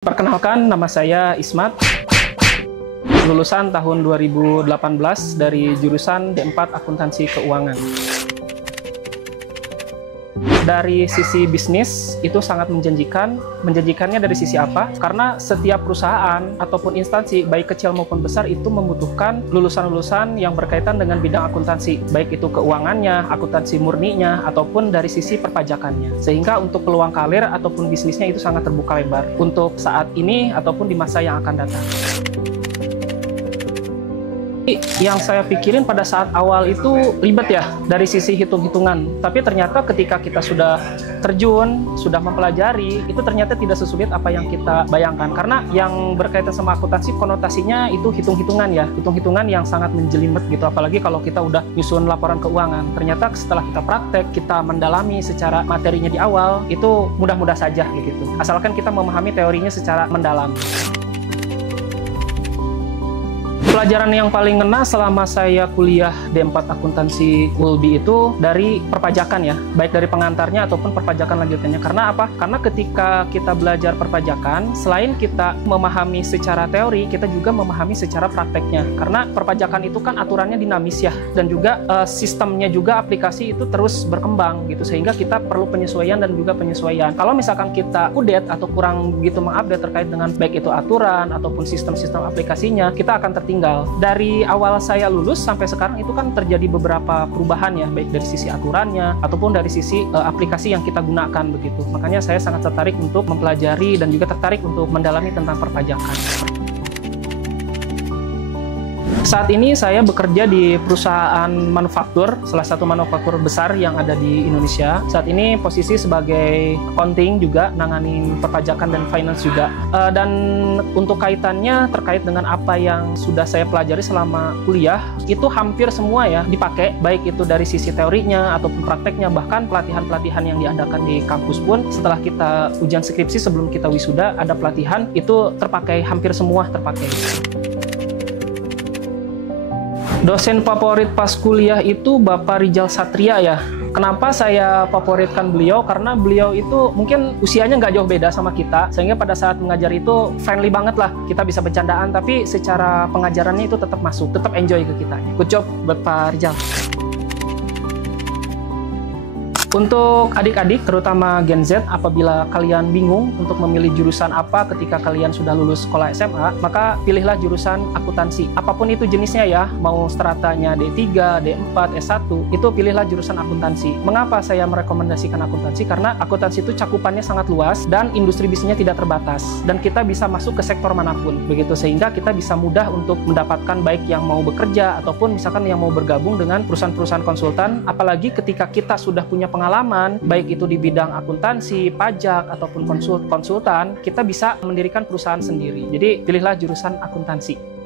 Perkenalkan, nama saya Ismat, lulusan tahun 2018 dari jurusan D4 Akuntansi Keuangan. Dari sisi bisnis, itu sangat menjanjikan. Menjanjikannya dari sisi apa? Karena setiap perusahaan ataupun instansi, baik kecil maupun besar, itu membutuhkan lulusan-lulusan yang berkaitan dengan bidang akuntansi, baik itu keuangannya, akuntansi murninya, ataupun dari sisi perpajakannya. Sehingga untuk peluang karir ataupun bisnisnya itu sangat terbuka lebar untuk saat ini ataupun di masa yang akan datang. Yang saya pikirin pada saat awal itu ribet ya dari sisi hitung-hitungan, tapi ternyata ketika kita sudah terjun, sudah mempelajari, itu ternyata tidak sesulit apa yang kita bayangkan. Karena yang berkaitan sama akuntansi konotasinya itu hitung-hitungan ya, hitung-hitungan yang sangat menjelimet gitu, apalagi kalau kita udah nyusun laporan keuangan. Ternyata setelah kita praktek, kita mendalami secara materinya di awal, itu mudah-mudah saja gitu, asalkan kita memahami teorinya secara mendalam. Pelajaran yang paling ngena selama saya kuliah D4 Akuntansi ULBI itu dari perpajakan ya, baik dari pengantarnya ataupun perpajakan lanjutannya. Karena apa? Karena ketika kita belajar perpajakan, selain kita memahami secara teori, kita juga memahami secara prakteknya. Karena perpajakan itu kan aturannya dinamis ya, dan juga sistemnya juga aplikasi itu terus berkembang gitu, sehingga kita perlu penyesuaian dan juga penyesuaian. Kalau misalkan kita kudet atau kurang begitu mengupdate terkait dengan baik itu aturan ataupun sistem-sistem aplikasinya, kita akan tertinggal. Dari awal saya lulus sampai sekarang itu kan terjadi beberapa perubahan ya, baik dari sisi aturannya ataupun dari sisi aplikasi yang kita gunakan begitu. Makanya saya sangat tertarik untuk mempelajari dan juga tertarik untuk mendalami tentang perpajakan. Saat ini saya bekerja di perusahaan manufaktur, salah satu manufaktur besar yang ada di Indonesia. Saat ini posisi sebagai accounting juga, nanganin perpajakan dan finance juga. Dan untuk kaitannya terkait dengan apa yang sudah saya pelajari selama kuliah, itu hampir semua ya dipakai, baik itu dari sisi teorinya ataupun prakteknya, bahkan pelatihan-pelatihan yang diadakan di kampus pun setelah kita ujian skripsi sebelum kita wisuda, ada pelatihan, itu terpakai, hampir semua terpakai. Dosen favorit pas kuliah itu Bapak Rijal Satria ya. Kenapa saya favoritkan beliau? Karena beliau itu mungkin usianya nggak jauh beda sama kita, sehingga pada saat mengajar itu friendly banget lah. Kita bisa bercandaan, tapi secara pengajarannya itu tetap masuk, tetap enjoy ke kita. Good job Bapak Rijal. Untuk adik-adik, terutama Gen Z, apabila kalian bingung untuk memilih jurusan apa ketika kalian sudah lulus sekolah SMA, maka pilihlah jurusan akuntansi. Apapun itu jenisnya ya, mau stratanya D3, D4, S1, itu pilihlah jurusan akuntansi. Mengapa saya merekomendasikan akuntansi? Karena akuntansi itu cakupannya sangat luas dan industri bisnisnya tidak terbatas. Dan kita bisa masuk ke sektor manapun, begitu, sehingga kita bisa mudah untuk mendapatkan baik yang mau bekerja ataupun misalkan yang mau bergabung dengan perusahaan-perusahaan konsultan. Apalagi ketika kita sudah punya pengalaman, baik itu di bidang akuntansi, pajak, ataupun konsultan, kita bisa mendirikan perusahaan sendiri. Jadi pilihlah jurusan akuntansi.